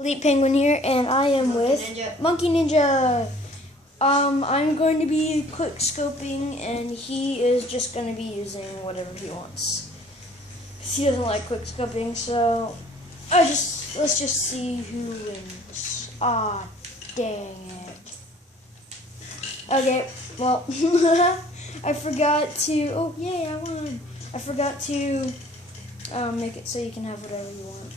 Elite Penguin here, and I am with Monkey Ninja. I'm going to be quick scoping, and he is just going to be using whatever he wants. Cause he doesn't like quick scoping, so let's just see who wins. Ah, dang it. Okay, well, I forgot to. Oh yay, I won! I forgot to make it so you can have whatever you want.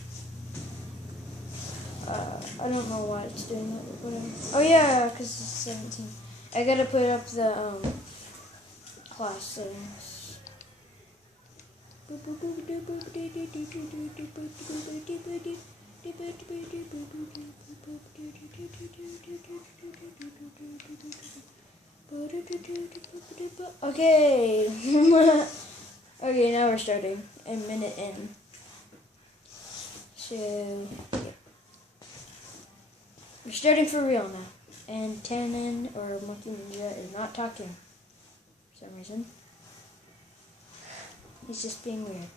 I don't know why it's doing that, but whatever. Oh yeah, because it's 17. I gotta put up the class settings. Okay. Okay, now we're starting. A minute in. So, yeah. We're starting for real now. And Tannen, or Monkey Ninja, is not talking for some reason. He's just being weird.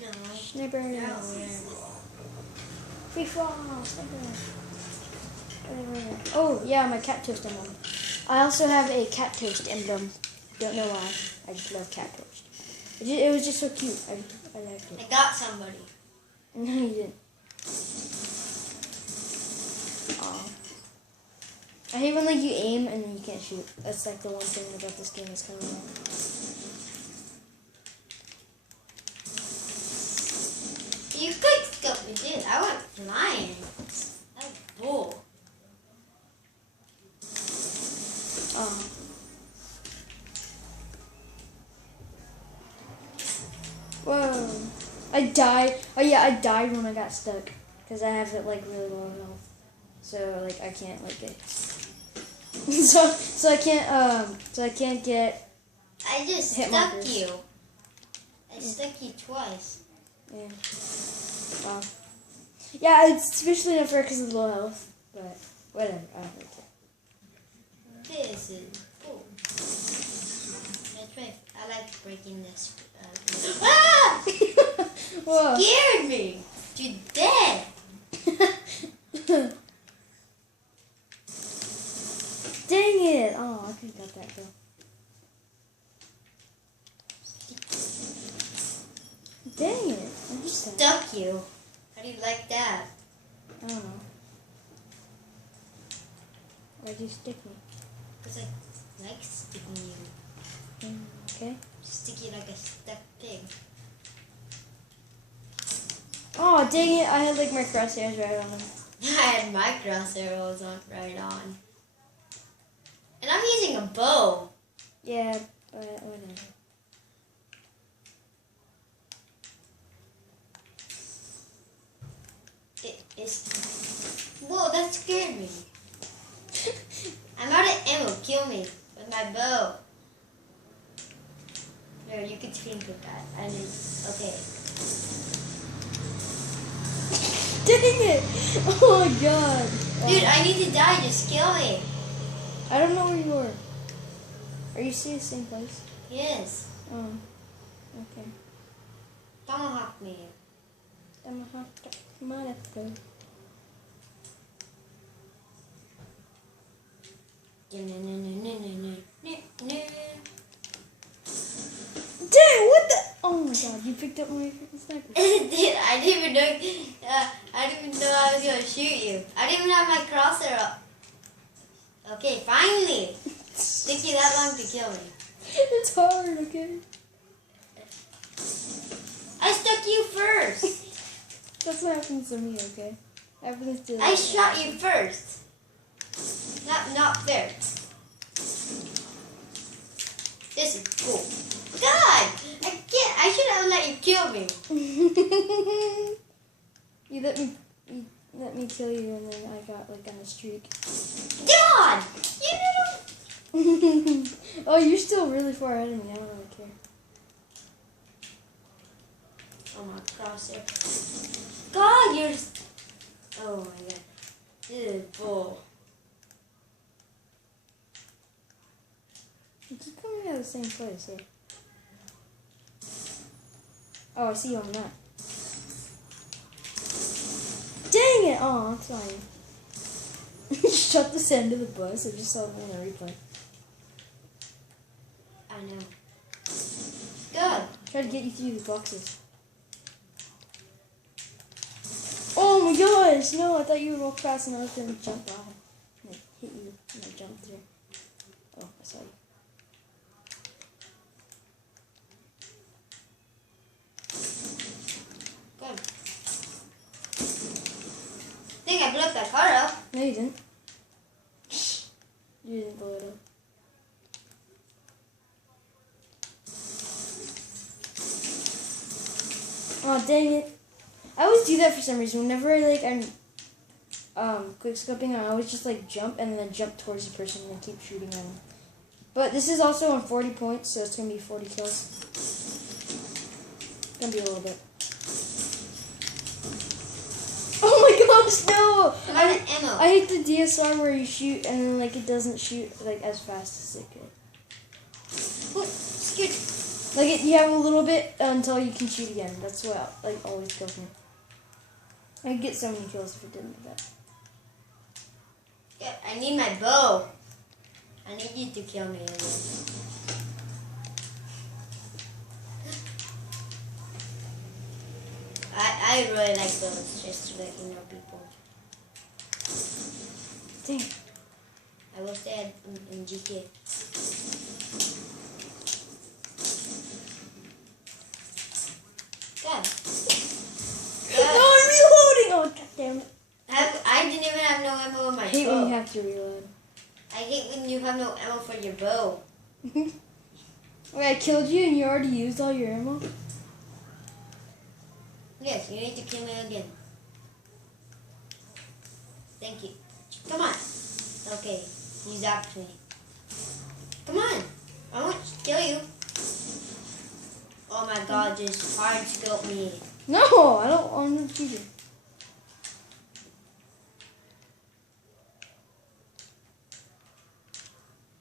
No. Sniper. No. Free fall. Sniper. Oh, yeah, my cat toast emblem. I also have a cat toast emblem. Don't know why. I just love cat toast. It was just so cute. I liked it. I got somebody. No, you didn't. I hate when you aim and then you can't shoot. That's like the one thing about this game that's kind of wrong. You quick scope me, dude. I went flying. That was bull. Whoa. I died. Oh yeah, I died when I got stuck. Because I have it like really low health. So like I can't like get so I can't get I just hit stuck markers. you. I stuck you twice. Yeah. Wow. Yeah, it's especially not fair because of low health. But whatever, I don't really care. This is cool. I like breaking this. Ah! Whoa. Scared me. You're dead. Dang it! Oh, I could have got that though. Dang it! I missed that. Stuck you. How do you like that? I don't know. Why'd you stick me? Because I like sticking you. Okay. Stick you like a stuck pig. Oh, dang it! I had like my crosshairs right on him. I had my crossarrows on right on. And I'm using a bow. Yeah, but whatever. It is. Whoa, that scared me. I'm out of ammo. Kill me with my bow. No, you can screen put that. I mean, okay. Dang it! Oh my god! Dude, I need to die. Just kill me. I don't know where you are. Are you still the same place? Yes. Okay. Tomahawk me. Dang, what the? Oh my god, you picked up my freaking sniper. Dude, I didn't even know. I didn't even know I was gonna shoot you. I didn't even have my crosshair up. Okay, finally. Took you that long to kill me. It's hard, okay? I stuck you first. That's what happens to me, okay? Happens to I shot you first. Not fair. This is cool. God, I can't. I should have let you kill me. You let me kill you, and then I got like on a streak. God, you little. Oh, you're still really far ahead of me. I don't really care. Oh my crosshair. God, you're. Oh my god. This is bull. You keep coming out of the same place, yeah. Oh, I see you on that. Dang it! it. Oh, it's fine. Shut this end of the bus. I just saw it on the replay. I know. Good. Try to get you through the boxes. Oh my gosh! No, I thought you would walk fast and I was gonna jump out. And I hit you and I jumped through. Oh, I saw you. Good. I think I blew up that car up. No, you didn't. You didn't blow it up. Oh, dang it. I always do that for some reason. Whenever I'm quick scoping, I always just like jump and then jump towards the person and keep shooting them. But this is also on 40 points, so it's gonna be 40 kills. It's gonna be a little bit. Oh my gosh, no! I'm out of ammo. I hate the DSR where you shoot and then like it doesn't shoot like as fast as it could. Oh, scared. Like you have a little bit until you can shoot again. That's what like always kills me. I'd get so many kills if it didn't do that. Yeah, I need my bow. I need you to kill me again. I really like those, just to let you know, people. Dang. I will stay in GK. Good. No, I'm reloading! Oh, god damn it. I didn't even have no ammo in my I hate bow. when you have to reload. I hate when you have no ammo for your bow. Wait, I killed you and you already used all your ammo? Yes, you need to kill me again. Thank you. Come on. Okay, you zapped me. Come on. I won't kill you. Oh my god, just hard scope me. No, I don't want to shoot you.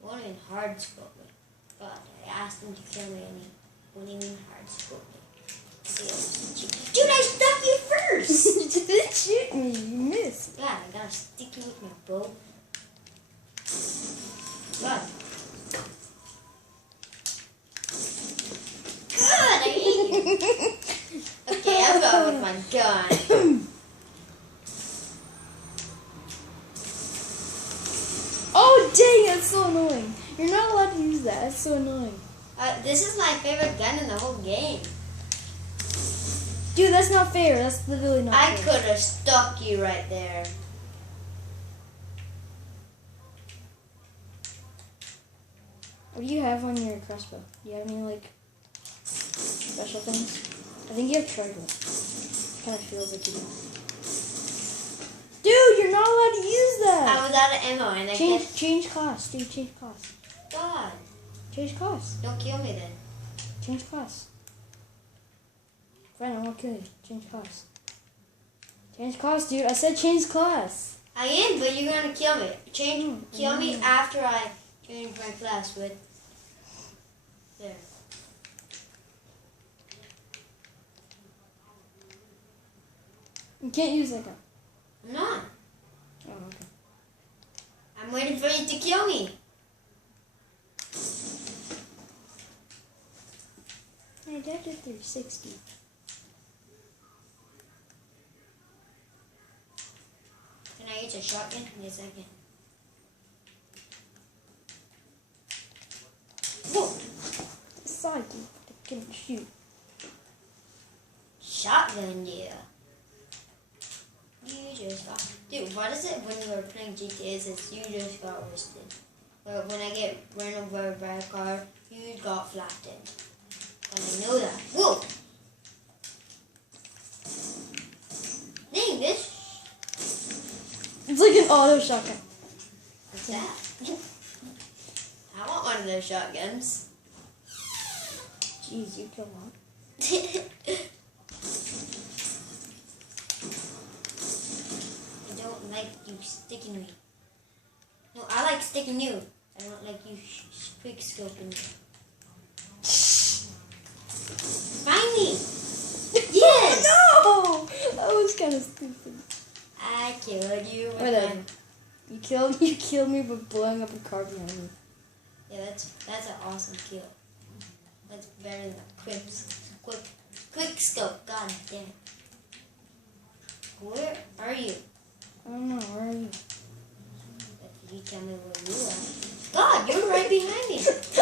Won't even hard scope me. God, I asked him to kill me and he won't even hard scope me. Dude, I stuck you first! You didn't shoot me, you missed. God, I gotta stick you with my bow. God. God, I hate you. Okay, I'm going with my gun. Oh dang, that's so annoying. You're not allowed to use that, that's so annoying. This is my favorite gun in the whole game. Dude, that's not fair, that's literally not I fair. could have stuck you right there. What do you have on your crossbow? Do you have any like special things? I think you have trigger. Kind of feels like you do. Dude, you're not allowed to use that. I was out of ammo and I Change class, dude. Change class. God, Change class. don't kill me then. Change class. Friend, I won't kill you. Change class. Change class, dude. I said change class. I am, but you're gonna kill me. Kill me after I change my class with. There. You can't use that gun. I'm not. Oh, okay. I'm waiting for you to kill me. I got to 360. Can I use a shotgun? Yes, I can. Whoa! Side, dude. I couldn't shoot. Shotgun, yeah. You just got... Dude, what is it when you were playing GTA? It says you just got roasted. But when I get run over by a car, you got flattened. And I know that. Whoa! Dang, this... It's like an auto shotgun. What's that? I want one of those shotguns. Jeez, you kill one. I don't like you sticking me. No, I like sticking you. I don't like you quick scoping me. Find me! Yes! No! That was kind of stupid. I killed you. Whatever. You killed me by blowing up a car behind me. Yeah, that's an awesome kill. That's better than quick scope. God damn it. Where are you? I don't know. Where are you? You tell me where you are. God, you're right behind me.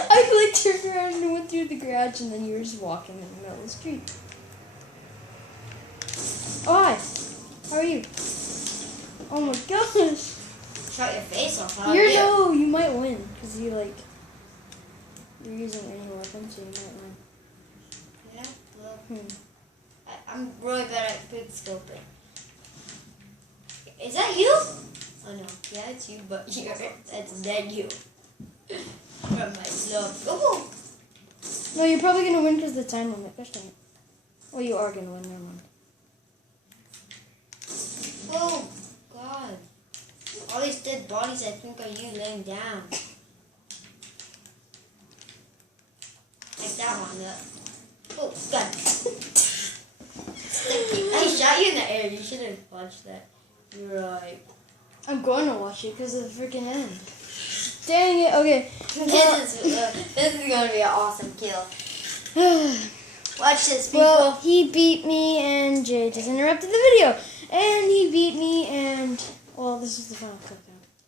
I turned around and went through the garage, and then you were just walking in the middle of the street. Oh, hi. How are you? Oh my gosh. Shut your face off. You might win because you're using any weapon, so you might win. Yeah, well, I'm really bad at quick scoping. Is that you? Oh no, yeah, it's you, but that's dead you. From my slow. Oh! No, you're probably gonna win because of the time limit. Gosh dang it. Well, you are gonna win. Never mind. Oh God! All these dead bodies, I think, are you laying down? Like that one. Oh God! I shot you in the air. You should have watched that. Right. I'm going to watch it because of the freaking end. Dang it. Okay. This is gonna be an awesome kill. Watch this, people. Well, he beat me and Jay just interrupted the video. And he beat me and... Well, this is the final clip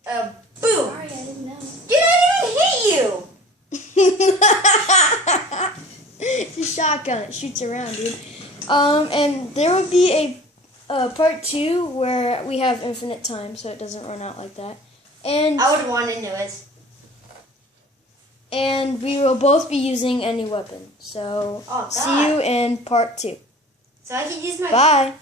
now. Boom! Sorry, I didn't know. Did I even hit you? It's a shotgun. It shoots around, dude. And there will be a part 2 where we have infinite time, so it doesn't run out like that. And I would want to know it. And we will both be using any weapon. So, see you in part 2. So I can use my... Bye.